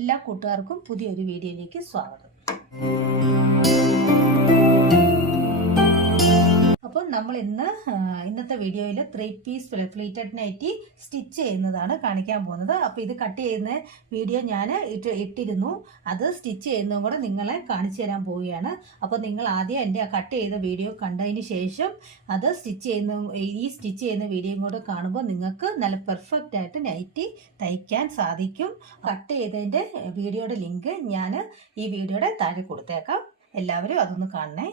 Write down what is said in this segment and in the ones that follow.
എല്ലാ കൂട്ടുകാർക്കും പുതിയൊരു വീഡിയോയിലേക്ക് സ്വാഗതം. അപ്പോൾ നമ്മൾ ഇന്ന് ഇന്നത്തെ വീഡിയോയിൽ three piece pleated nighty stitch ചെയ്യുന്നതാണ് കാണിക്കാൻ പോകുന്നത്. അപ്പോൾ ഇത് കട്ട് ചെയ്യുന്ന വീഡിയോ ഞാൻ ഇട്ട് ഇട്ടിരുന്നു. അത് സ്റ്റിച്ച് ചെയ്യുന്നതും കൂടെ നിങ്ങളെ കാണിച്ചു തരാൻ പോവുകയാണ്. അപ്പോൾ നിങ്ങൾ ആദ്യം എന്റെ ആ കട്ട് ചെയ്ത വീഡിയോ കണ്ടതിന് ശേഷം അത് സ്റ്റിച്ച് ചെയ്യുന്ന ഈ സ്റ്റിച്ച് ചെയ്യുന്ന വീഡിയോയും കൂടെ കാണുമ്പോൾ നിങ്ങൾക്ക് നല്ല പെർഫെക്റ്റ് ആയിട്ട് നൈറ്റി തയ്ക്കാൻ സാധിക്കും. കട്ട് ചെയ്തതിന്റെ വീഡിയോയുടെ ലിങ്ക് ഞാൻ ഈ വീഡിയോയുടെ താഴെ കൊടുത്തേക്കാം. എല്ലാവരും അതൊന്ന് കാണണേ.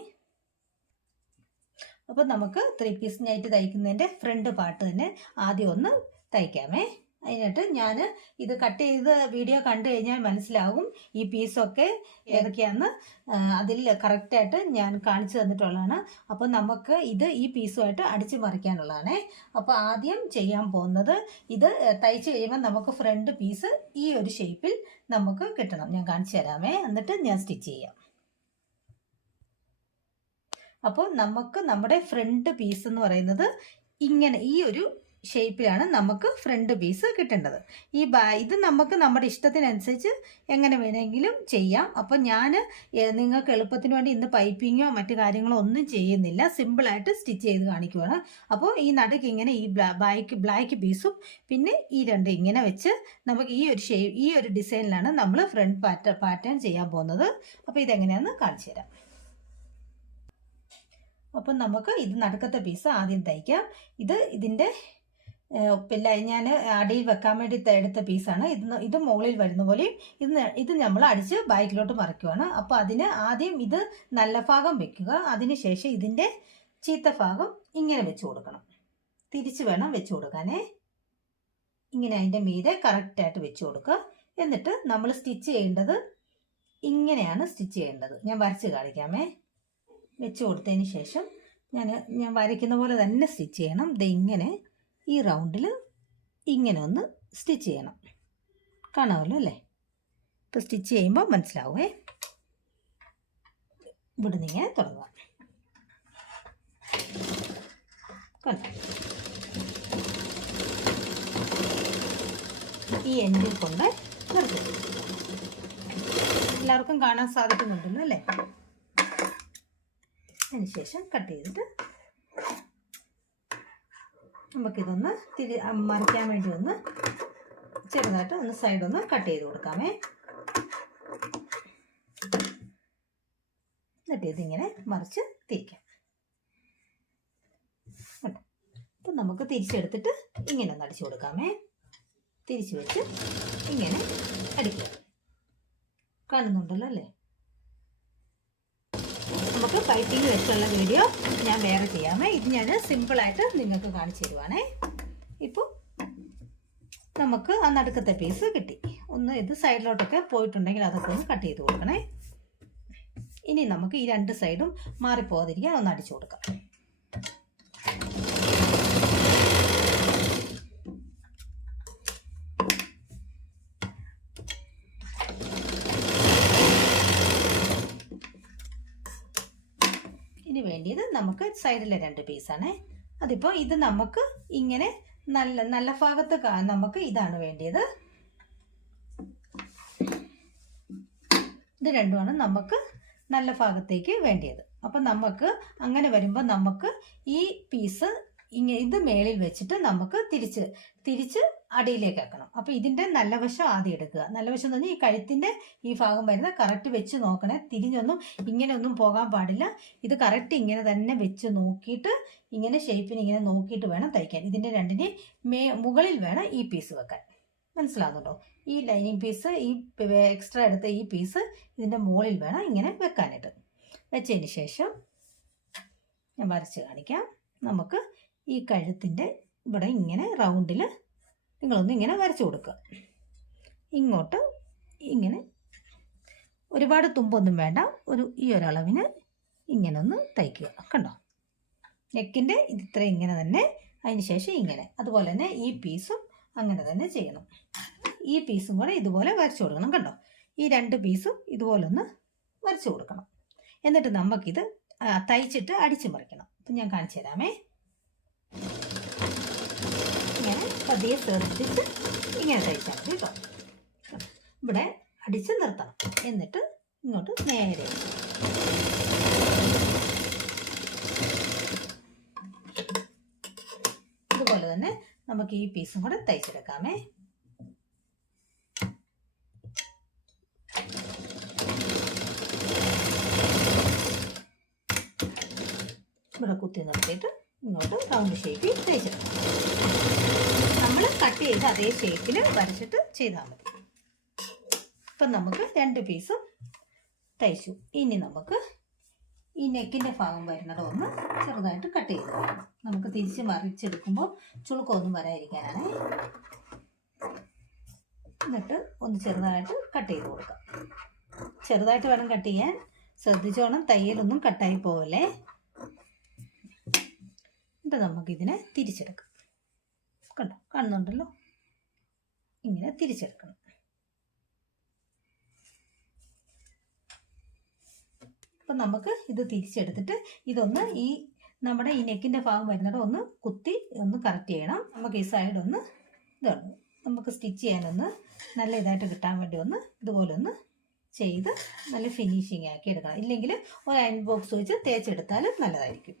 അപ്പോൾ നമുക്ക് ത്രീ പീസ് നൈറ്റ് തയ്ക്കുന്നതിന്റെ ഫ്രണ്ട് പാർട്ട് തന്നെ ആദ്യം ഒന്ന് തയ്ക്കാമേ. അതിനായിട്ട് ഞാൻ ഇത് കട്ട് ചെയ്ത് വീഡിയോ കണ്ടു കഴിഞ്ഞാൽ മനസ്സിലാവും ഈ പീസൊക്കെ ഏതൊക്കെയാണെന്ന് അതിൽ കറക്റ്റായിട്ട് ഞാൻ കാണിച്ചു തന്നിട്ടുള്ളതാണ്. അപ്പോൾ നമുക്ക് ഇത് ഈ പീസുമായിട്ട് അടിച്ചു മറിക്കാനുള്ളതാണേ അപ്പോൾ ആദ്യം ചെയ്യാൻ പോകുന്നത് ഇത് തയ്ച്ച് കഴിയുമ്പോൾ നമുക്ക് ഫ്രണ്ട് പീസ് ഈ ഒരു ഷേപ്പിൽ നമുക്ക് കിട്ടണം. ഞാൻ കാണിച്ചു തരാമേ. എന്നിട്ട് ഞാൻ സ്റ്റിച്ച് ചെയ്യാം. അപ്പോൾ നമുക്ക് നമ്മുടെ ഫ്രണ്ട് പീസ് എന്ന് പറയുന്നത് ഇങ്ങനെ ഈ ഒരു ഷേപ്പിലാണ് നമുക്ക് ഫ്രണ്ട് പീസ് കിട്ടേണ്ടത്. ഈ ബാ ഇത് നമുക്ക് നമ്മുടെ ഇഷ്ടത്തിനനുസരിച്ച് എങ്ങനെ വേണമെങ്കിലും ചെയ്യാം. അപ്പോൾ ഞാൻ നിങ്ങൾക്ക് എളുപ്പത്തിന് വേണ്ടി ഇന്ന് പൈപ്പിങ്ങോ മറ്റു കാര്യങ്ങളോ ഒന്നും ചെയ്യുന്നില്ല. സിമ്പിളായിട്ട് സ്റ്റിച്ച് ചെയ്ത് കാണിക്കുവാണ്. അപ്പോൾ ഈ നടുക്ക് ഇങ്ങനെ ഈ ബ്ലാക്ക് ബ്ലാക്ക് പീസും പിന്നെ ഈ രണ്ട് ഇങ്ങനെ വെച്ച് നമുക്ക് ഈ ഒരു ഷേപ്പ് ഈ ഒരു ഡിസൈനിലാണ് നമ്മൾ ഫ്രണ്ട് പാറ്റ പാറ്റേൺ ചെയ്യാൻ പോകുന്നത്. അപ്പോൾ ഇതെങ്ങനെയാണെന്ന് കാണിച്ചു തരാം. അപ്പം നമുക്ക് ഇത് നടുക്കത്തെ പീസ് ആദ്യം തയ്ക്കാം. ഇത് ഇതിന്റെ പിന്നെ ഞാൻ അടിയിൽ വെക്കാൻ വേണ്ടി എടുത്ത പീസാണ് ഇത് ഇത് മുകളിൽ വരുന്ന പോലെയും ഇത് ഇത് നമ്മൾ അടിച്ച് ബാക്കിലോട്ട് മറിക്കുവാണ്. അപ്പോൾ അതിന് ആദ്യം ഇത് നല്ല ഭാഗം വെക്കുക. അതിനുശേഷം ഇതിന്റെ ചീത്ത ഭാഗം ഇങ്ങനെ വെച്ച് കൊടുക്കണം. തിരിച്ച് വേണം വെച്ച് കൊടുക്കാനേ. ഇങ്ങനെ അതിന്റെ മീതെ കറക്റ്റായിട്ട് വെച്ച് കൊടുക്കുക. എന്നിട്ട് നമ്മൾ സ്റ്റിച്ച് ചെയ്യേണ്ടത് ഇങ്ങനെയാണ് സ്റ്റിച്ച് ചെയ്യേണ്ടത്. ഞാൻ വരച്ച് കാണിക്കാമേ. വെച്ച് കൊടുത്തതിന് ശേഷം ഞാൻ ഞാൻ വരയ്ക്കുന്ന പോലെ തന്നെ സ്റ്റിച്ച് ചെയ്യണം. ഇത് ഇങ്ങനെ ഈ റൗണ്ടിൽ ഇങ്ങനെ ഒന്ന് സ്റ്റിച്ച് ചെയ്യണം. കാണാമല്ലോ അല്ലേ? ഇപ്പോൾ സ്റ്റിച്ച് ചെയ്യുമ്പോൾ മനസ്സിലാവുമേ? ഇവിടുന്ന് ഇങ്ങനെ തുടങ്ങാം കണ്ടോ? ഈ എൻഡിൽ കൊണ്ട് നിർത്തും എല്ലാവർക്കും കാണാൻ സാധിക്കുന്നുണ്ടല്ലോ അല്ലേ? അതിനുശേഷം കട്ട് ചെയ്തിട്ട് നമുക്കിതൊന്ന് തിരി മറിക്കാൻ വേണ്ടി ഒന്ന് ചെറുതായിട്ട് ഒന്ന് സൈഡ് ഒന്ന് കട്ട് ചെയ്ത് കൊടുക്കാമേ. എന്നിട്ട് ഇതിങ്ങനെ മറിച്ച് തിരിക്കാം? അപ്പം നമുക്ക് തിരിച്ചെടുത്തിട്ട് ഇങ്ങനെ ഒന്ന് അടിച്ചു കൊടുക്കാമേ. തിരിച്ചു വെച്ച് ഇങ്ങനെ അടിക്കുക കാണുന്നുണ്ടല്ലോ അല്ലേ? നമുക്ക് പൈപ്പിംഗ് വെച്ചുള്ള വീഡിയോ ഞാൻ വേറെ ചെയ്യാമേ. ഇത് ഞാൻ സിമ്പിളായിട്ട് നിങ്ങൾക്ക് കാണിച്ചു തരുവാണേ. ഇപ്പോൾ നമുക്ക് ആ നടുക്കത്തെ പീസ് കിട്ടി. ഒന്ന് ഇത് സൈഡിലോട്ടൊക്കെ പോയിട്ടുണ്ടെങ്കിൽ അതൊക്കെ ഒന്ന് കട്ട് ചെയ്ത് കൊടുക്കണേ. ഇനി നമുക്ക് ഈ രണ്ട് സൈഡും മാറിപ്പോകാതിരിക്കാൻ ഒന്ന് അടിച്ചു കൊടുക്കാം ഇനി വേണ്ടിയത് നമുക്ക് സൈഡിലെ രണ്ട് പീസാണ് അതിപ്പോൾ ഇത് നമുക്ക് ഇങ്ങനെ നല്ല നല്ല ഭാഗത്ത് നമുക്ക് ഇതാണ് വേണ്ടിയത്. ഇത് രണ്ടുമാണ് നമുക്ക് നല്ല ഭാഗത്തേക്ക് വേണ്ടിയത്. അപ്പം നമുക്ക് അങ്ങനെ വരുമ്പോൾ നമുക്ക് ഈ പീസ് ഇങ്ങനെ ഇത് മേളിൽ വെച്ചിട്ട് നമുക്ക് തിരിച്ച് തിരിച്ച് അടിയിലേക്ക് ആക്കണം അപ്പോൾ ഇതിന്റെ നല്ല വശം ആദ്യം എടുക്കുക. നല്ല വശം എന്ന് പറഞ്ഞാൽ ഈ കഴുത്തിന്റെ ഈ ഭാഗം വരുന്ന കറക്റ്റ് വെച്ച് നോക്കണേ. തിരിഞ്ഞൊന്നും ഇങ്ങനെ ഒന്നും പോകാൻ പാടില്ല. ഇത് കറക്റ്റ് ഇങ്ങനെ തന്നെ വെച്ച് നോക്കിയിട്ട് ഇങ്ങനെ ഷേപ്പിന് ഇങ്ങനെ നോക്കിയിട്ട് വേണം തയ്ക്കാൻ. ഇതിന്റെ രണ്ടിനെ മേ മുകളിൽ വേണം ഈ പീസ് വെക്കാൻ. മനസ്സിലാകുന്നുണ്ടോ ഈ ലൈനിങ് പീസ് ഈ എക്സ്ട്രാ എടുത്ത ഈ പീസ് ഇതിന്റെ മുകളിൽ വേണം ഇങ്ങനെ വെക്കാനായിട്ട്. വെച്ചതിന് ശേഷം ഞാൻ വരച്ച് കാണിക്കാം. നമുക്ക് ഈ കഴുത്തിന്റെ ഇവിടെ ഇങ്ങനെ റൗണ്ടിൽ നിങ്ങളൊന്ന് ഇങ്ങനെ വരച്ചു കൊടുക്കുക. ഇങ്ങോട്ട് ഇങ്ങനെ ഒരുപാട് തുമ്പൊന്നും വേണ്ട. ഒരു ഈ ഒരളവിന് ഇങ്ങനെ ഒന്ന് തയ്ക്കുക. കണ്ടോ? നെക്കിന്റെ ഇത് ഇത്ര ഇങ്ങനെ തന്നെ അതിന് ശേഷം ഇങ്ങനെ. അതുപോലെ തന്നെ ഈ പീസും അങ്ങനെ തന്നെ ചെയ്യണം. ഈ പീസും കൂടെ ഇതുപോലെ വരച്ചു കൊടുക്കണം. കണ്ടോ? ഈ രണ്ട് പീസും ഇതുപോലെ ഒന്ന് വരച്ചു കൊടുക്കണം. എന്നിട്ട് നമുക്കിത് തയ്ച്ചിട്ട് അടിച്ചു മറിക്കണം അപ്പം ഞാൻ കാണിച്ചു തരാമേ. ഇങ്ങനെ പതിയെ ശ്രദ്ധിച്ച് ഇങ്ങനെ തയ്ച്ചാൽ മതി കേട്ടോ. ഇവിടെ അടിച്ച് നിർത്തണം. എന്നിട്ട് ഇങ്ങോട്ട് നേരെ. ഇതുപോലെ തന്നെ നമുക്ക് ഈ പീസും കൂടെ തയ്ച്ചെടുക്കാമേ. ഇവിടെ കുത്തി നിർത്തിയിട്ട് ഇങ്ങോട്ട് റൗണ്ട് ഷേപ്പിൽ തേച്ചെടുക്കാം നമ്മൾ കട്ട് ചെയ്ത് അതേ ഷേപ്പിൽ വരച്ചിട്ട് ചെയ്താൽ മതി. ഇപ്പം നമുക്ക് രണ്ട് പീസ് തയ്ച്ചു. ഇനി നമുക്ക് ഈ നെക്കിന്റെ ഭാഗം വരുന്നത് ഒന്ന് ചെറുതായിട്ട് കട്ട് ചെയ്ത് നമുക്ക് തിരിച്ച് മറിച്ചെടുക്കുമ്പോൾ ചുളുക്കമൊന്നും വരാതിരിക്കാനാണ്. എന്നിട്ട് ഒന്ന് ചെറുതായിട്ട് കട്ട് ചെയ്ത് കൊടുക്കാം. ചെറുതായിട്ട് വേണം കട്ട് ചെയ്യാൻ. ശ്രദ്ധിച്ചോണം തയ്യലൊന്നും കട്ടായി പോവല്ലേ? എന്നിട്ട് നമുക്കിതിനെ തിരിച്ചെടുക്കാം. കണ്ടോ? കാണുന്നുണ്ടല്ലോ? ഇങ്ങനെ തിരിച്ചെടുക്കണം. അപ്പം നമുക്ക് ഇത് തിരിച്ചെടുത്തിട്ട് ഇതൊന്ന് ഈ നമ്മുടെ ഈ നെക്കിന്റെ ഭാഗം വരുന്നത് ഒന്ന് കുത്തി ഒന്ന് കറക്റ്റ് ചെയ്യണം. നമുക്ക് ഈ സൈഡ് ഒന്ന് ഇതാണ് നമുക്ക് സ്റ്റിച്ച് ചെയ്യാനൊന്ന് നല്ല ഇതായിട്ട് കിട്ടാൻ വേണ്ടി ഒന്ന് ഇതുപോലെ ഒന്ന് ചെയ്ത് നല്ല ഫിനിഷിംഗ് ആക്കി എടുക്കണം. ഇല്ലെങ്കിൽ ഒരു അയൺ ബോക്സ് വെച്ച് തേച്ചെടുത്താലും നല്ലതായിരിക്കും.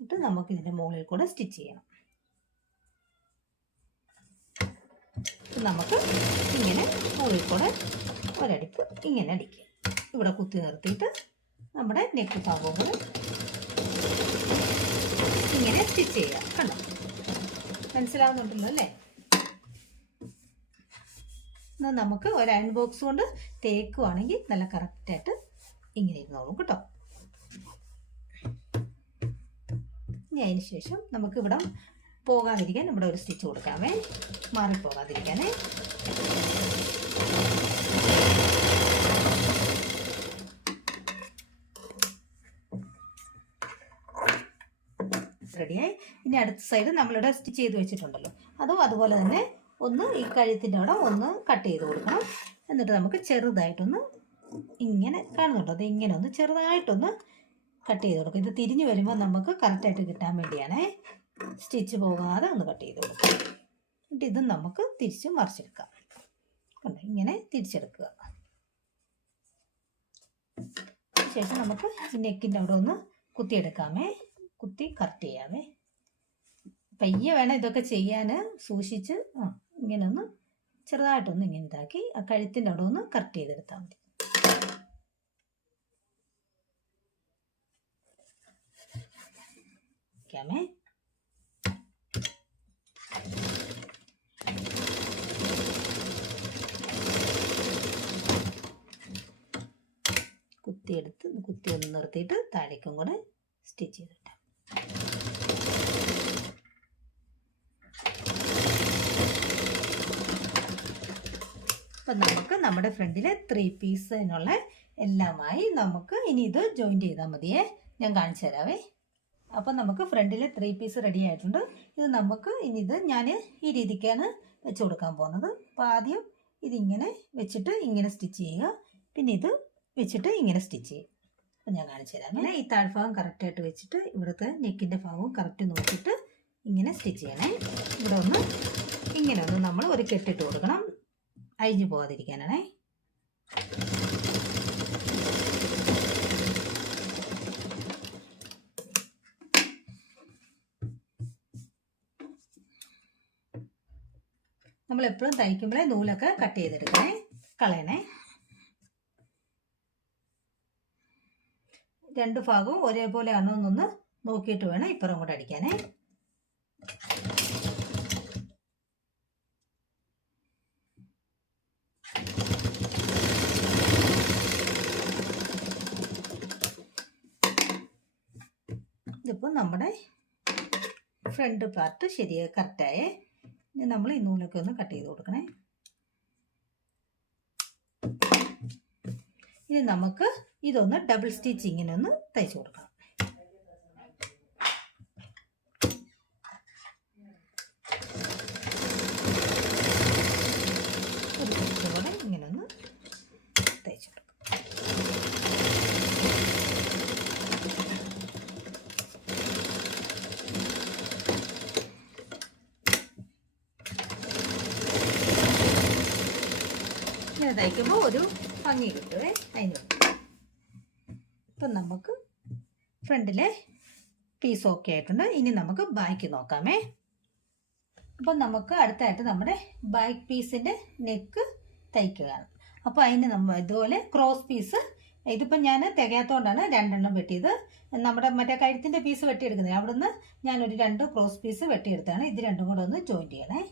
എന്നിട്ട് നമുക്ക് ഇതിന്റെ മുകളിൽ കൂടെ സ്റ്റിച്ച് ചെയ്യണം. നമുക്ക് ഇങ്ങനെ മുകളിൽ കൂടെ ഒരടിപ്പ് ഇങ്ങനെ അടിക്കുക ഇവിടെ കുത്തി നിർത്തിയിട്ട് നമ്മുടെ നെക്ക് കൂടെ ഇങ്ങനെ സ്റ്റിച്ച് ചെയ്യാം കണ്ടോ? മനസ്സിലാവുന്നുണ്ടല്ലോ അല്ലേ? എന്നാൽ നമുക്ക് ഒരു അയൺ ബോക്സ് കൊണ്ട് തേക്കുവാണെങ്കിൽ നല്ല കറക്റ്റായിട്ട് ഇങ്ങനെ ഇരുന്നോളും കേട്ടോ. ഇനി അതിന് ശേഷം നമുക്ക് ഇവിടെ പോകാതിരിക്കാൻ ഇവിടെ ഒരു സ്റ്റിച്ച് കൊടുക്കാമേ. മാറിപ്പോകാതിരിക്കാനേ. റെഡിയായി. ഇനി അടുത്ത സൈഡ് നമ്മളിവിടെ സ്റ്റിച്ച് ചെയ്ത് വെച്ചിട്ടുണ്ടല്ലോ. അതും അതുപോലെ തന്നെ ഒന്ന് ഈ കഴുത്തിന്റെ അവിടെ ഒന്ന് കട്ട് ചെയ്ത് കൊടുക്കണം. എന്നിട്ട് നമുക്ക് ചെറുതായിട്ടൊന്ന് ഇങ്ങനെ കാണുന്നുണ്ടോ? അത് ഇങ്ങനെ ഒന്ന് ചെറുതായിട്ടൊന്ന് കട്ട് ചെയ്ത് കൊടുക്കും. ഇത് തിരിഞ്ഞ് വരുമ്പോൾ നമുക്ക് കറക്റ്റായിട്ട് കിട്ടാൻ വേണ്ടിയാണേ സ്റ്റിച്ച് പോകാതെ ഒന്ന് കട്ട് ചെയ്ത് കൊടുക്കുക. എന്നിട്ട് ഇത് നമുക്ക് തിരിച്ച് മറിച്ചെടുക്കാം. കണ്ടോ? ഇങ്ങനെ തിരിച്ചെടുക്കുക. ശേഷം നമുക്ക് നെക്കിന്റെ അവിടെ ഒന്ന് കുത്തിയെടുക്കാമേ. കുത്തി കറക്റ്റ് ചെയ്യാമേ. പയ്യെ വേണം ഇതൊക്കെ ചെയ്യാൻ സൂക്ഷിച്ച് ഇങ്ങനെ ഒന്ന് ചെറുതായിട്ടൊന്ന് ഇങ്ങനെ ഇതാക്കി ആ കഴുത്തിന്റെ അവിടെ ഒന്ന് കറക്റ്റ് ചെയ്തെടുത്താൽ മതി. വയ്ക്കാമേ കുത്തിയെടുത്ത് കുത്തി ഒന്ന് നിർത്തിയിട്ട് താഴേക്കും കൂടെ സ്റ്റിച്ച് ചെയ്തിട്ട്. അപ്പം നമുക്ക് നമ്മുടെ ഫ്രണ്ടിലെ ത്രീ പീസിനുള്ള എല്ലാമായി നമുക്ക് ഇനി ഇത് ജോയിൻ ചെയ്താൽ മതിയേ. ഞാൻ കാണിച്ചു തരാവേ. അപ്പം നമുക്ക് ഫ്രണ്ടിൽ ത്രീ പീസ് റെഡി ആയിട്ടുണ്ട്. ഇത് നമുക്ക് ഇനി ഇത് ഞാൻ ഈ രീതിക്കാണ് വെച്ച് കൊടുക്കാൻ പോകുന്നത്. അപ്പോൾ ആദ്യം ഇതിങ്ങനെ വെച്ചിട്ട് ഇങ്ങനെ സ്റ്റിച്ച് ചെയ്യുക. പിന്നെ ഇത് വെച്ചിട്ട് ഇങ്ങനെ സ്റ്റിച്ച് ചെയ്യും അപ്പം ഞാൻ കാണിച്ചു തരാം. അങ്ങനെ ഈ താഴ്ഭാഗം കറക്റ്റായിട്ട് വെച്ചിട്ട് ഇവിടുത്തെ നെക്കിന്റെ ഭാഗവും കറക്റ്റ് നോക്കിയിട്ട് ഇങ്ങനെ സ്റ്റിച്ച് ചെയ്യണേ. ഇവിടെ ഒന്ന് ഇങ്ങനെ ഒന്ന് നമ്മൾ ഒരു കെട്ടിട്ട് കൊടുക്കണം. അഴിഞ്ഞു പോകാതിരിക്കാനാണേ. നമ്മൾ എപ്പോഴും തയ്ക്കുമ്പോഴേ നൂലൊക്കെ കട്ട് ചെയ്തെടുക്കണേ. കളയണേ. രണ്ട് ഭാഗവും ഒരേപോലെ ആണോ നോക്കിയിട്ട് വേണം ഇപ്പുറം കൂടെ അടിക്കാനേ. ഇതിപ്പോൾ നമ്മുടെ ഫ്രണ്ട് പാർട്ട് ശരിയായി കറക്റ്റായേ. ഇനി നമ്മൾ ഈ നൂലൊക്കെ ഒന്ന് കട്ട് ചെയ്ത് കൊടുക്കണേ. ഇനി നമുക്ക് ഇതൊന്ന് ഡബിൾ സ്റ്റിച്ചിങ്ങിനൊന്ന് തയ്ച്ചു കൊടുക്കണം ഒരു സ്റ്റിച്ച് കൂടെ ഇങ്ങനെ ഒന്ന് തയ്ച്ചു കൊടുക്കാം ഇങ്ങനെ തയ്ക്കുമ്പോൾ ഒരു ഭംഗി കിട്ടുമേ അതിന് ഇപ്പം നമുക്ക് ഫ്രണ്ടിലെ പീസ് ഓക്കെ ആയിട്ടുണ്ട്. ഇനി നമുക്ക് ബാക്കി നോക്കാമേ അപ്പം നമുക്ക് അടുത്തായിട്ട് നമ്മുടെ ബാക്ക് പീസിന്റെ നെക്ക് തയ്ക്കുകയാണ്. അപ്പോൾ അതിന് നമ്മൾ ഇതുപോലെ ക്രോസ് പീസ് ഇതിപ്പം ഞാൻ തികയാത്തോണ്ടാണ് രണ്ടെണ്ണം വെട്ടിയത്. നമ്മുടെ മറ്റേ കഴുത്തിന്റെ പീസ് വെട്ടിയെടുക്കുന്നത്. അവിടുന്ന് ഞാനൊരു രണ്ട് ക്രോസ് പീസ് വെട്ടിയെടുത്താണ്. ഇത് രണ്ടും കൂടെ ഒന്ന് ജോയിന്റ് ചെയ്യണേ.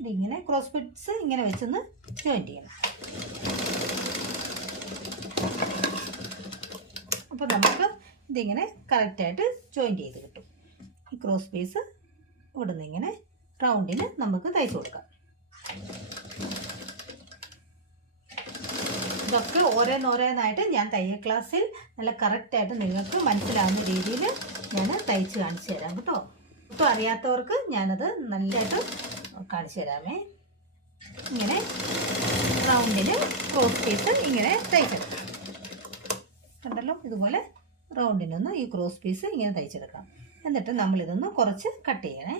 ഇതിങ്ങനെ ക്രോസ് ബിറ്റ്സ് ഇങ്ങനെ വെച്ചൊന്ന് ജോയിന്റ് ചെയ്യണം. അപ്പോൾ നമുക്ക് ഇതിങ്ങനെ കറക്റ്റായിട്ട് ജോയിന്റ് ചെയ്ത് കിട്ടും. ഈ ക്രോസ് പീസ് ഇവിടെ നിന്ന് ഇങ്ങനെ റൗണ്ടിൽ നമുക്ക് തയ്ച്ചു കൊടുക്കാം. ഇതൊക്കെ ഓരോന്നോരോന്നായിട്ട് ഞാൻ തയ്യൽ ക്ലാസ്സിൽ നല്ല കറക്റ്റായിട്ട് നിങ്ങൾക്ക് മനസ്സിലാവുന്ന രീതിയിൽ ഞാൻ തയ്ച്ച് കാണിച്ചു തരാം കേട്ടോ. ഇപ്പോൾ അറിയാത്തവർക്ക് ഞാനത് നല്ലതായിട്ട് കാണിച്ചു തരാമേ. ഇങ്ങനെ റൗണ്ടിൽ ക്രോസ് പീസ് ഇങ്ങനെ തയ്ച്ചെടുക്കാം. കണ്ടല്ലോ? ഇതുപോലെ റൗണ്ടിനൊന്ന് ഈ ക്രോസ് പീസ് ഇങ്ങനെ തയ്ച്ചെടുക്കാം. എന്നിട്ട് നമ്മളിതൊന്ന് കുറച്ച് കട്ട് ചെയ്യണേ.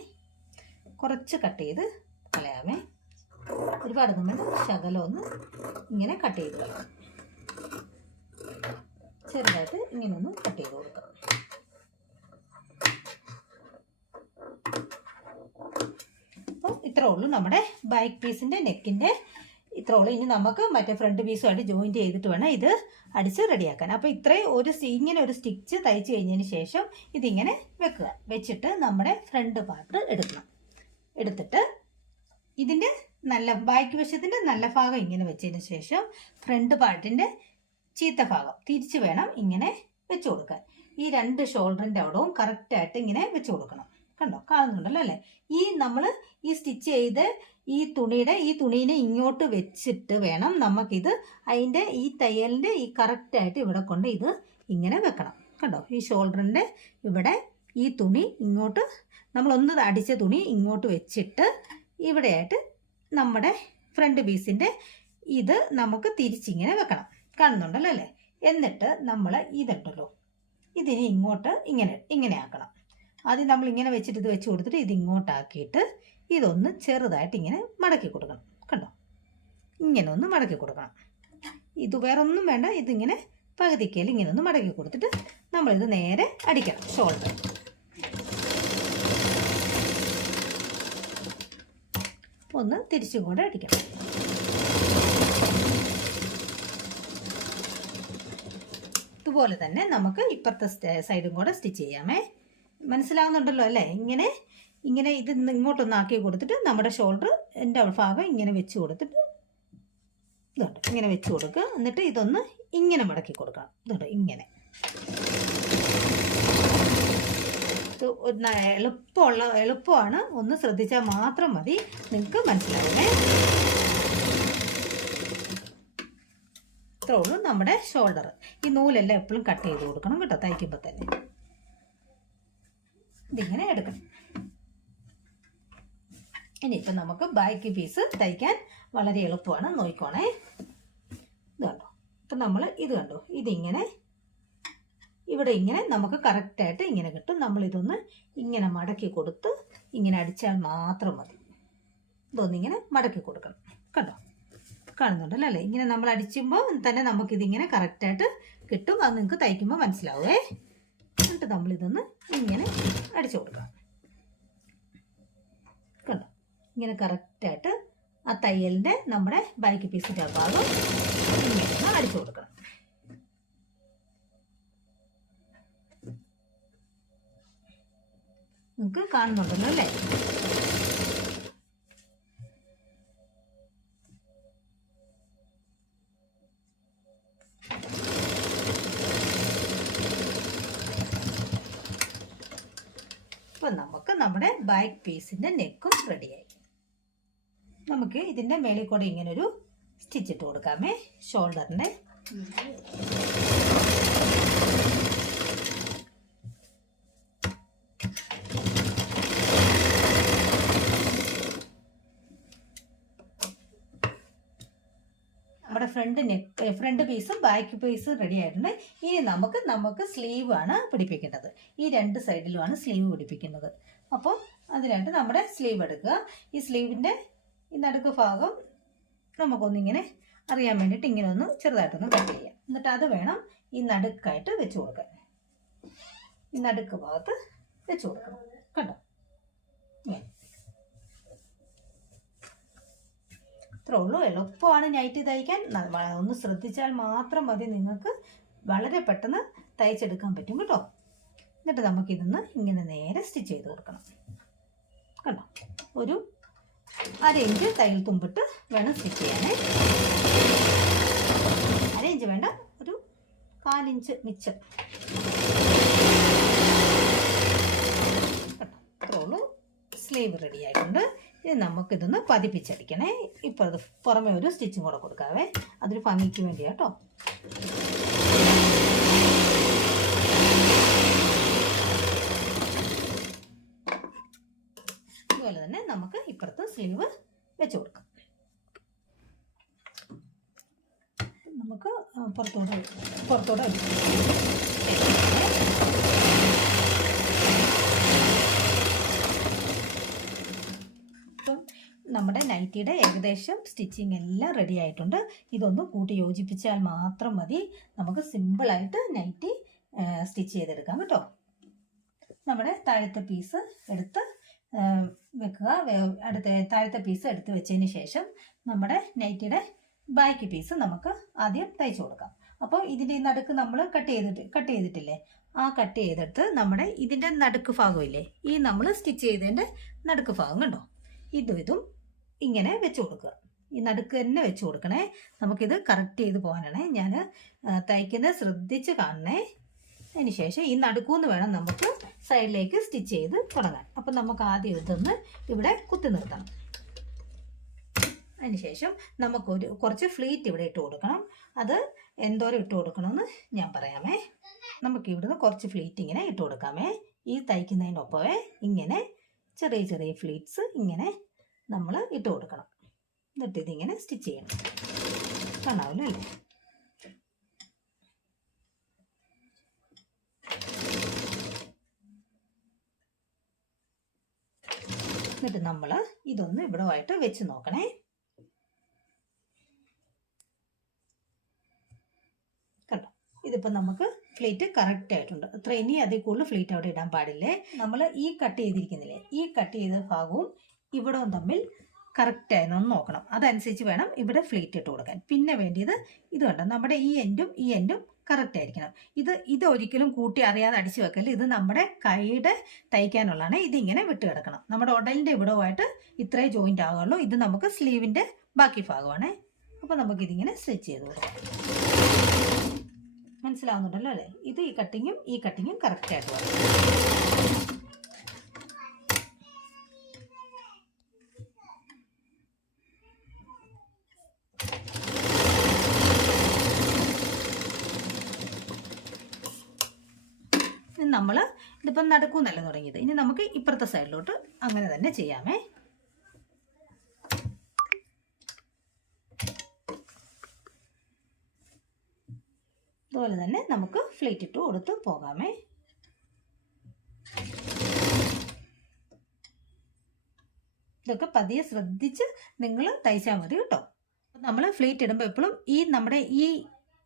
കുറച്ച് കട്ട് ചെയ്ത് കളയാമേ. ഒരുപാട് നമ്മൾ ശകലം ഒന്ന് ഇങ്ങനെ കട്ട് ചെയ്ത് കളയാം. ചെറുതായിട്ട് ഇങ്ങനെ ഒന്ന് കട്ട് ചെയ്ത് കൊടുക്കാം അപ്പോൾ ഇത്രേ ഉള്ളൂ. നമ്മുടെ ബാക്ക് പീസിന്റെ നെക്കിന്റെ ഇത്രേ ഉള്ളൂ. ഇനി നമുക്ക് മറ്റേ ഫ്രണ്ട് പീസുമായിട്ട് ജോയിന്റ് ചെയ്തിട്ട് വേണം ഇത് അടിച്ച് റെഡിയാക്കാൻ അപ്പോൾ ഇത്രയും ഒരു ഇങ്ങനെ ഒരു സ്റ്റിച്ച് തയ്ച്ച് കഴിഞ്ഞതിന് ശേഷം ഇതിങ്ങനെ വെക്കുക. വെച്ചിട്ട് നമ്മുടെ ഫ്രണ്ട് പാർട്ട് എടുക്കണം. എടുത്തിട്ട് ഇതിന്റെ നല്ല ബാക്ക് വശത്തിന്റെ നല്ല ഭാഗം ഇങ്ങനെ വെച്ചതിന് ശേഷം ഫ്രണ്ട് പാർട്ടിന്റെ ചീത്ത ഭാഗം തിരിച്ച് വേണം ഇങ്ങനെ വെച്ച് കൊടുക്കാൻ. ഈ രണ്ട് ഷോൾഡറിന്റെ അവിടവും കറക്റ്റായിട്ട് ഇങ്ങനെ വെച്ച് കൊടുക്കണം. കണ്ടോ? കാണുന്നുണ്ടല്ലോ അല്ലേ? ഈ നമ്മൾ ഈ സ്റ്റിച്ച് ചെയ്ത് ഈ തുണിയുടെ ഈ തുണീനെ ഇങ്ങോട്ട് വെച്ചിട്ട് വേണം നമുക്കിത് അതിന്റെ ഈ തയ്യലിന്റെ ഈ കറക്റ്റായിട്ട് ഇവിടെ കൊണ്ട് ഇത് ഇങ്ങനെ വെക്കണം. കണ്ടോ? ഈ ഷോൾഡറിന്റെ ഇവിടെ ഈ തുണി ഇങ്ങോട്ട് നമ്മളൊന്ന് അടിച്ച തുണി ഇങ്ങോട്ട് വെച്ചിട്ട് ഇവിടെയായിട്ട് നമ്മുടെ ഫ്രണ്ട് പീസിന്റെ ഇത് നമുക്ക് തിരിച്ചിങ്ങനെ വെക്കണം. കാണുന്നുണ്ടല്ലോ അല്ലേ? എന്നിട്ട് നമ്മൾ ഇതുണ്ടല്ലോ ഇതിനെ ഇങ്ങോട്ട് ഇങ്ങനെ ഇങ്ങനെ ആക്കണം. ആദ്യം നമ്മൾ ഇങ്ങനെ വെച്ചിട്ട് ഇത് വെച്ച് കൊടുത്തിട്ട് ഇത് ഇങ്ങോട്ടാക്കിയിട്ട് ഇതൊന്ന് ചെറുതായിട്ട് ഇങ്ങനെ മടക്കി കൊടുക്കണം. കണ്ടോ? ഇങ്ങനെ ഒന്ന് മടക്കി കൊടുക്കണം. ഇത് വേറെ ഒന്നും വേണ്ട. ഇതിങ്ങനെ പകുതിക്കയിൽ ഇങ്ങനെ ഒന്ന് മടക്കി കൊടുത്തിട്ട് നമ്മളിത് നേരെ അടിക്കണം. ഷോൾഡർ ഒന്ന് തിരിച്ചും കൂടെ അടിക്കണം. ഇതുപോലെ തന്നെ നമുക്ക് ഇപ്പുറത്തെ സൈഡും കൂടെ സ്റ്റിച്ച് ചെയ്യാമേ. മനസ്സിലാവുന്നുണ്ടല്ലോ അല്ലേ? ഇങ്ങനെ ഇങ്ങനെ ഇത് ഇങ്ങോട്ടൊന്ന് ആക്കി കൊടുത്തിട്ട് നമ്മുടെ ഷോൾഡർ എന്റെ ഭാഗം ഇങ്ങനെ വെച്ച് കൊടുത്തിട്ട് ഇതുണ്ട് ഇങ്ങനെ വെച്ച് കൊടുക്കുക. എന്നിട്ട് ഇതൊന്ന് ഇങ്ങനെ മടക്കി കൊടുക്കണം ഇതുണ്ട് ഇങ്ങനെ. എളുപ്പമുള്ള എളുപ്പമാണ്. ഒന്ന് ശ്രദ്ധിച്ചാൽ മാത്രം മതി. നിങ്ങൾക്ക് മനസ്സിലാവണേ ഇത്രേ ഉള്ളൂ നമ്മുടെ ഷോൾഡർ ഈ നൂലെല്ലാം എപ്പോഴും കട്ട് ചെയ്ത് കൊടുക്കണം കേട്ടോ തയ്ക്കുമ്പോൾ തന്നെ. ഇതിങ്ങനെ എടുക്കണം. ഇനിയിപ്പോൾ നമുക്ക് ബാക്കി പീസ് തയ്ക്കാൻ വളരെ എളുപ്പമാണ്. നോക്കിക്കോണേ. ഇത് കണ്ടോ? ഇപ്പം നമ്മൾ ഇത് കണ്ടോ? ഇതിങ്ങനെ ഇവിടെ ഇങ്ങനെ നമുക്ക് കറക്റ്റായിട്ട് ഇങ്ങനെ കിട്ടും. നമ്മളിതൊന്ന് ഇങ്ങനെ മടക്കി കൊടുത്ത് ഇങ്ങനെ അടിച്ചാൽ മാത്രം മതി. ഇതൊന്നിങ്ങനെ മടക്കി കൊടുക്കണം. കണ്ടോ? കാണുന്നുണ്ടല്ലോ അല്ലേ? ഇങ്ങനെ നമ്മൾ അടിച്ചുമ്പോൾ തന്നെ നമുക്കിതിങ്ങനെ കറക്റ്റായിട്ട് കിട്ടും. അത് നിങ്ങൾക്ക് തയ്ക്കുമ്പോൾ മനസ്സിലാവുമേ എന്നിട്ട് നമ്മൾ ഇതൊന്ന് ഇങ്ങനെ അടിച്ചു കൊടുക്കാം കണ്ടോ? ഇങ്ങനെ കറക്റ്റായിട്ട് ആ തയ്യലിന്റെ നമ്മുടെ ബാക്ക് പീസിന്റെ ആ ഭാഗം ഇങ്ങനെ അടിച്ചു കൊടുക്കണം. നിങ്ങൾക്ക് കാണുന്നുണ്ടല്ലോ അല്ലേ? ബാക്ക് പീസിന്റെ നെക്കും റെഡിയായി നമുക്ക് ഇതിന്റെ മേളിൽ കൂടെ ഇങ്ങനെ ഒരു സ്റ്റിച്ച് ഇട്ട് കൊടുക്കാമേ. ഷോൾഡറിന്റെ നമ്മുടെ ഫ്രണ്ട് നെക്ക് ഫ്രണ്ട് പീസും ബാക്ക് പീസും റെഡി ആയിട്ടുണ്ട്. ഇനി നമുക്ക് നമുക്ക് സ്ലീവ് ആണ് പിടിപ്പിക്കേണ്ടത്. ഈ രണ്ട് സൈഡിലുമാണ് സ്ലീവ് പിടിപ്പിക്കുന്നത്. അപ്പോൾ അതിനായിട്ട് നമ്മുടെ സ്ലീവ് എടുക്കുക. ഈ സ്ലീവിന്റെ ഈ നടുക്ക് ഭാഗം നമുക്കൊന്നിങ്ങനെ അറിയാൻ വേണ്ടിയിട്ട് ഇങ്ങനെ ഒന്ന് ചെറുതായിട്ടൊന്ന് കട്ട് ചെയ്യാം. എന്നിട്ട് അത് വേണം ഈ നടുക്കായിട്ട് വെച്ച് കൊടുക്കാൻ. ഈ നടുക്ക് ഭാഗത്ത് വെച്ച് കൊടുക്കണം. കണ്ടോ? അത്രേ ഉള്ളൂ. എളുപ്പമാണ് നൈറ്റ് തയ്ക്കാൻ. ഒന്ന് ശ്രദ്ധിച്ചാൽ മാത്രം മതി നിങ്ങൾക്ക് വളരെ പെട്ടെന്ന് തയ്ച്ചെടുക്കാൻ പറ്റും കേട്ടോ. എന്നിട്ട് നമുക്കിതൊന്ന് ഇങ്ങനെ നേരെ സ്റ്റിച്ച് ചെയ്ത് കൊടുക്കണം. കണ്ടോ? ഒരു അര ഇഞ്ച് തയ്യൽ തുമ്പിട്ട് വേണം സ്റ്റിച്ച് ചെയ്യാനേ. അര ഇഞ്ച് വേണ്ട ഒരു കാലിഞ്ച് മിച്ചം. സ്ലീവ് റെഡി ആയിട്ടുണ്ട്. ഇത് നമുക്കിതൊന്ന് പതിപ്പിച്ചടിക്കണേ. ഇപ്പോൾ അത് പുറമെ ഒരു സ്റ്റിച്ചും കൂടെ കൊടുക്കാവേ. അതൊരു ഭംഗിക്ക് വേണ്ടിയാ ഇതുപോലെ തന്നെ നമുക്ക് ഇപ്പുറത്ത് സ്ലീവ് വെച്ച് കൊടുക്കാം. നമുക്ക് പുറത്തോട്ട് പുറത്തോട്ട് നമ്മുടെ നൈറ്റിയുടെ ഏകദേശം സ്റ്റിച്ചിങ് എല്ലാം റെഡി ആയിട്ടുണ്ട്. ഇതൊന്ന് കൂട്ടി യോജിപ്പിച്ചാൽ മാത്രം മതി. നമുക്ക് സിമ്പിളായിട്ട് നൈറ്റി സ്റ്റിച്ച് ചെയ്തെടുക്കാം കേട്ടോ. നമ്മുടെ താഴത്തെ പീസ് എടുത്ത് വെക്കുക. അടുത്ത താഴത്തെ പീസ് എടുത്ത് വെച്ചതിന് ശേഷം നമ്മുടെ നൈറ്റിയുടെ ബാക്ക് പീസ് നമുക്ക് ആദ്യം തയ്ച്ചു കൊടുക്കാം. അപ്പോൾ ഇതിന്റെ നടുക്ക് നമ്മൾ കട്ട് ചെയ്തിട്ട് കട്ട് ചെയ്തിട്ടില്ലേ? ആ കട്ട് ചെയ്തെടുത്ത് നമ്മുടെ ഇതിന്റെ നടുക്ക് ഭാഗമില്ലേ? ഈ നമ്മൾ സ്റ്റിച്ച് ചെയ്തതിന്റെ നടുക്ക് ഭാഗം കണ്ടോ? ഇതും ഇതും ഇങ്ങനെ വെച്ച് കൊടുക്കുക. ഈ നടുക്ക് തന്നെ വെച്ച് കൊടുക്കണേ. നമുക്കിത് കറക്റ്റ് ചെയ്ത് പോകാനാണേ ഞാൻ തയ്ക്കുന്നത് ശ്രദ്ധിച്ച് കാണണേ. അതിന് ശേഷം ഈ നടുക്കൂന്ന് വേണം നമുക്ക് സൈഡിലേക്ക് സ്റ്റിച്ച് ചെയ്ത് തുടങ്ങാൻ. അപ്പം നമുക്ക് ആദ്യം ഇതൊന്ന് ഇവിടെ കുത്തി നിർത്തണം. അതിന് ശേഷം നമുക്കൊരു കുറച്ച് ഫ്ലീറ്റ് ഇവിടെ ഇട്ട് കൊടുക്കണം. അത് എന്തോരം ഇട്ട് കൊടുക്കണമെന്ന് ഞാൻ പറയാമേ. നമുക്ക് ഇവിടുന്ന് കുറച്ച് ഫ്ലീറ്റ് ഇങ്ങനെ ഇട്ട് കൊടുക്കാമേ. ഈ തയ്ക്കുന്നതിനൊപ്പമേ ഇങ്ങനെ ചെറിയ ചെറിയ ഫ്ലീറ്റ്സ് ഇങ്ങനെ നമ്മൾ ഇട്ട് കൊടുക്കണം. എന്നിട്ട് ഇതിങ്ങനെ സ്റ്റിച്ച് ചെയ്യണം. കാണാമല്ലോ അല്ലേ? എന്നിട്ട് നമ്മൾ ഇതൊന്ന് ഇവിടമായിട്ട് വെച്ച് നോക്കണേ. കണ്ടോ? ഇതിപ്പോൾ നമുക്ക് ഫ്ലീറ്റ് കറക്റ്റ് ആയിട്ടുണ്ട്. അത്ര ഇനി അതിൽ കൂടുതൽ ഫ്ലീറ്റ് അവിടെ ഇടാൻ പാടില്ലേ? നമ്മൾ ഈ കട്ട് ചെയ്തിരിക്കുന്നില്ലേ? ഈ കട്ട് ചെയ്ത ഭാഗവും ഇവിടവും തമ്മിൽ കറക്റ്റ് ആയെന്നൊന്ന് നോക്കണം. അതനുസരിച്ച് വേണം ഇവിടെ ഫ്ലീറ്റ് ഇട്ട് കൊടുക്കാൻ. പിന്നെ വേണ്ടിയത് ഇത് നമ്മുടെ ഈ എൻഡും ഈ എൻഡും കറക്റ്റ് ആയിരിക്കണം. ഇത് ഇത് ഒരിക്കലും കൂട്ടി അറിയാതെ അടിച്ചു വെക്കൽ ഇത് നമ്മുടെ കൈയുടെ തയ്ക്കാനുള്ളതാണ്. ഇതിങ്ങനെ വിട്ട് കിടക്കണം. നമ്മുടെ ഉടലിന്റെ ഇവിടവുമായിട്ട് ഇത്രേ ജോയിന്റ് ആകുള്ളൂ ഇത് നമുക്ക് സ്ലീവിന്റെ ബാക്കി ഭാഗമാണ്. അപ്പോൾ നമുക്കിതിങ്ങനെ സ്റ്റിച്ച് ചെയ്ത് കൊടുക്കാം. മനസ്സിലാവുന്നുണ്ടല്ലോ അല്ലേ? ഇത് ഈ കട്ടിങ്ങും ഈ കട്ടിങ്ങും കറക്റ്റ് ആയിട്ട് വരും. ഇനി നമ്മൾ ഇതിപ്പം നടക്കുമെന്നല്ല തുടങ്ങിയത്. ഇനി നമുക്ക് ഇപ്പുറത്തെ സൈഡിലോട്ട് അങ്ങനെ തന്നെ ചെയ്യാമേ. അതുപോലെ തന്നെ നമുക്ക് ഫ്ലേറ്റ് ഇട്ട് കൊടുത്ത് പോകാമേ. ഇതൊക്കെ പതിയെ ശ്രദ്ധിച്ച് നിങ്ങൾ തയ്ച്ചാൽ മതി കേട്ടോ. നമ്മൾ ഫ്ലീറ്റ് ഇടുമ്പോൾ എപ്പോഴും ഈ നമ്മുടെ ഈ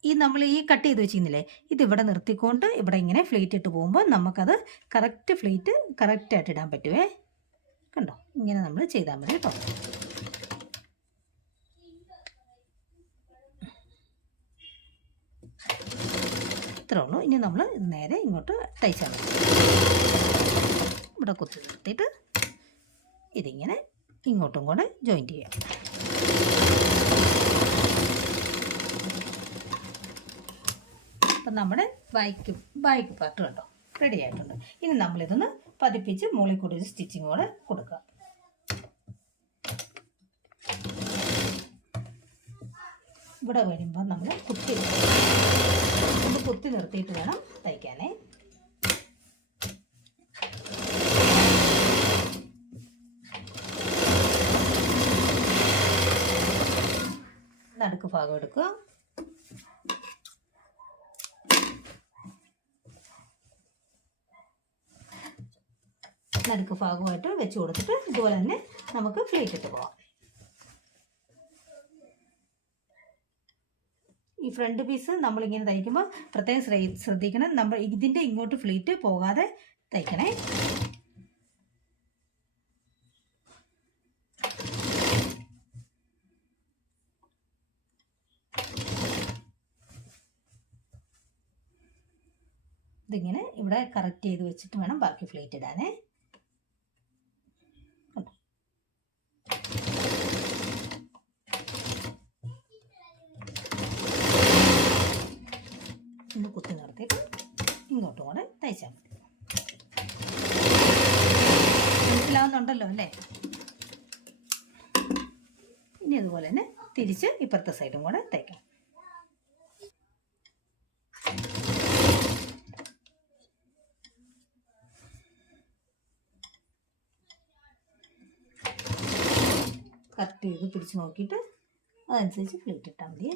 ഈ നമ്മൾ ഈ കട്ട് ചെയ്ത് വെച്ചിരുന്നില്ലേ ഇത് ഇവിടെ നിർത്തിക്കൊണ്ട് ഇവിടെ ഇങ്ങനെ ഫ്ലേറ്റ് ഇട്ട് പോകുമ്പോൾ നമുക്കത് കറക്റ്റ് ഫ്ലീറ്റ് കറക്റ്റായിട്ട് ഇടാൻ പറ്റുമേ കണ്ടോ? ഇങ്ങനെ നമ്മൾ ചെയ്താൽ മതി കേട്ടോ. ഇത്രേ ഉള്ളൂ. ഇനി നമ്മൾ നേരെ ഇങ്ങോട്ട് തയ്ച്ചാൽ മതി. ഇവിടെ കുത്തി നിർത്തിയിട്ട് ഇതിങ്ങനെ ഇങ്ങോട്ടും കൂടെ ജോയിന്റ് ചെയ്യാം. അപ്പം നമ്മുടെ ബൈക്ക് ബൈക്ക് പാർട്ട് കണ്ടോ റെഡി ആയിട്ടുണ്ട്. ഇനി നമ്മളിതൊന്ന് പതിപ്പിച്ച് മുകളിൽ കൂടി ഒരു സ്റ്റിച്ചിങ് കൂടെ കൊടുക്കുക. ഇവിടെ വരുമ്പോൾ നമ്മൾ കുത്തി ഒന്ന് കുത്തി നിർത്തിയിട്ട് വേണം തയ്ക്കാനേ. നടുക്ക് ഭാഗം എടുക്കുക. നടുക്ക് ഭാഗമായിട്ട് വെച്ച് കൊടുത്തിട്ട് ഇതുപോലെ തന്നെ നമുക്ക് പ്ലേറ്റ് ഇട്ട് പോവാം. ഈ ഫ്രണ്ട് പീസ് നമ്മളിങ്ങനെ തയ്ക്കുമ്പോൾ പ്രത്യേകം ശ്രദ്ധ- ശ്രദ്ധിക്കണം. നമ്മൾ ഇതിന്റെ ഇങ്ങോട്ട് ഫ്ലീറ്റ് പോകാതെ തയ്ക്കണേ. ഇതിങ്ങനെ ഇവിടെ കറക്റ്റ് ചെയ്ത് വെച്ചിട്ട് വേണം ബാക്കി ഫ്ലീറ്റ് ഇടാനേ കണ്ടോ? ഒന്ന് കുത്തി നിർത്തിയിട്ട് മതി മനസ്സിലാവുന്നുണ്ടല്ലോ അല്ലേ? ഇനി അതുപോലെ തന്നെ തിരിച്ച് ഇപ്പുറത്തെ സൈഡും കൂടെ തയ്ക്കാം കറക്റ്റ് ചെയ്ത് പിടിച്ച് നോക്കിയിട്ട് അതനുസരിച്ച് പ്ലേറ്റ് ഇട്ടാൽ മതി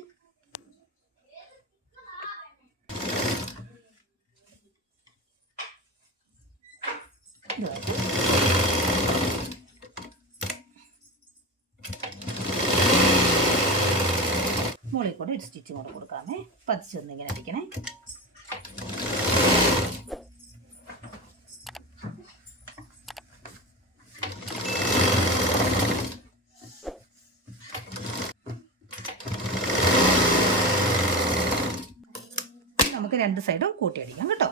മുകളിൽ കൂടെ ഒരു സ്റ്റിച്ച് കൊണ്ട് കൊടുക്കാമേ. പതിച്ചൊന്ന് ഇങ്ങനെ അടിക്കണേ. നമുക്ക് രണ്ട് സൈഡും കൂട്ടിയടിക്കാം കേട്ടോ.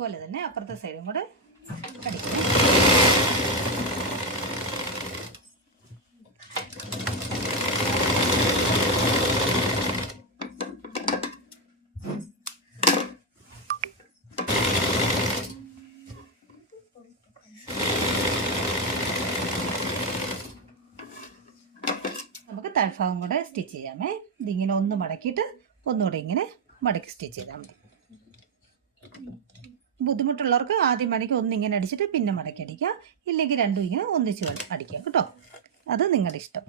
ഇതുപോലെ തന്നെ അപ്പുറത്തെ സൈഡും കൂടെ കടിക്കണം. നമുക്ക് താഴ്ഭാഗം കൂടെ സ്റ്റിച്ച് ചെയ്യാമേ. ഇതിങ്ങനെ ഒന്ന് മടക്കിയിട്ട് ഒന്നുകൂടെ ഇങ്ങനെ മടക്കി സ്റ്റിച്ച് ചെയ്താൽ മതി. ബുദ്ധിമുട്ടുള്ളവർക്ക് ആദ്യം മടക്കി ഒന്നിങ്ങനെ അടിച്ചിട്ട് പിന്നെ മടക്കി അടിക്കുക. ഇല്ലെങ്കിൽ രണ്ടും ഇങ്ങനെ ഒന്നിച്ച് അടിക്കുക. കേട്ടോ? അത് നിങ്ങളുടെ ഇഷ്ടം.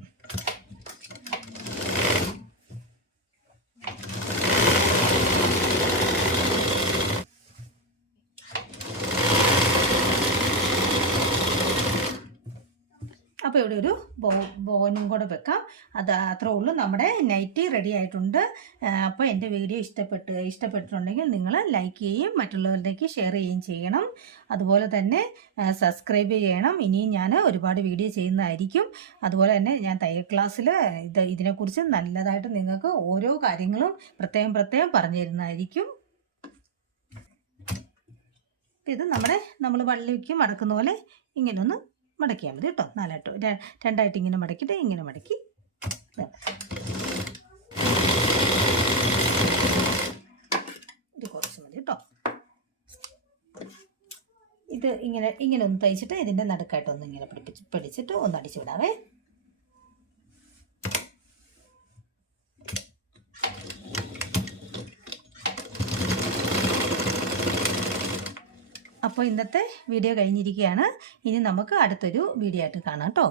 അപ്പോൾ ഇവിടെ ഒരു ബോ ബോനും കൂടെ വെക്കാം. അത് അത്രേ ഉള്ളൂ. നമ്മുടെ നൈറ്റി റെഡി ആയിട്ടുണ്ട്. അപ്പോൾ എന്റെ വീഡിയോ ഇഷ്ടപ്പെട്ട് ഇഷ്ടപ്പെട്ടിട്ടുണ്ടെങ്കിൽ നിങ്ങൾ ലൈക്ക് ചെയ്യുകയും മറ്റുള്ളവരിലേക്ക് ഷെയർ ചെയ്യുകയും ചെയ്യണം. അതുപോലെ തന്നെ സബ്സ്ക്രൈബ് ചെയ്യണം. ഇനിയും ഞാൻ ഒരുപാട് വീഡിയോ ചെയ്യുന്നതായിരിക്കും. അതുപോലെ തന്നെ ഞാൻ തയ്യൽ ക്ലാസ്സിൽ ഇത് ഇതിനെക്കുറിച്ച് നല്ലതായിട്ട് നിങ്ങൾക്ക് ഓരോ കാര്യങ്ങളും പ്രത്യേകം പ്രത്യേകം പറഞ്ഞു തരുന്നതായിരിക്കും ഇത് നമ്മുടെ നമ്മൾ വള്ളിക്ക് മടക്കുന്ന പോലെ ഇങ്ങനെ ഒന്ന് മടക്കിയാൽ മതി കേട്ടോ. നാലാട്ടോ രണ്ടായിട്ട് ഇങ്ങനെ മടക്കിയിട്ട് ഇങ്ങനെ മടക്കി. ഇത് കുറച്ച് മതി കേട്ടോ. ഇത് ഇങ്ങനെ ഇങ്ങനെ ഒന്ന് തയ്ച്ചിട്ട് ഇതിന്റെ നടുക്കായിട്ട് ഒന്ന് ഇങ്ങനെ പിടിപ്പിച്ച് പിടിച്ചിട്ട് ഒന്ന് അടിച്ചു വിടാവേ. അപ്പോൾ ഇന്നത്തെ വീഡിയോ കഴിഞ്ഞിരിക്കുകയാണ്. ഇനി നമുക്ക് അടുത്തൊരു വീഡിയോ ആയിട്ട് കാണാം കേട്ടോ.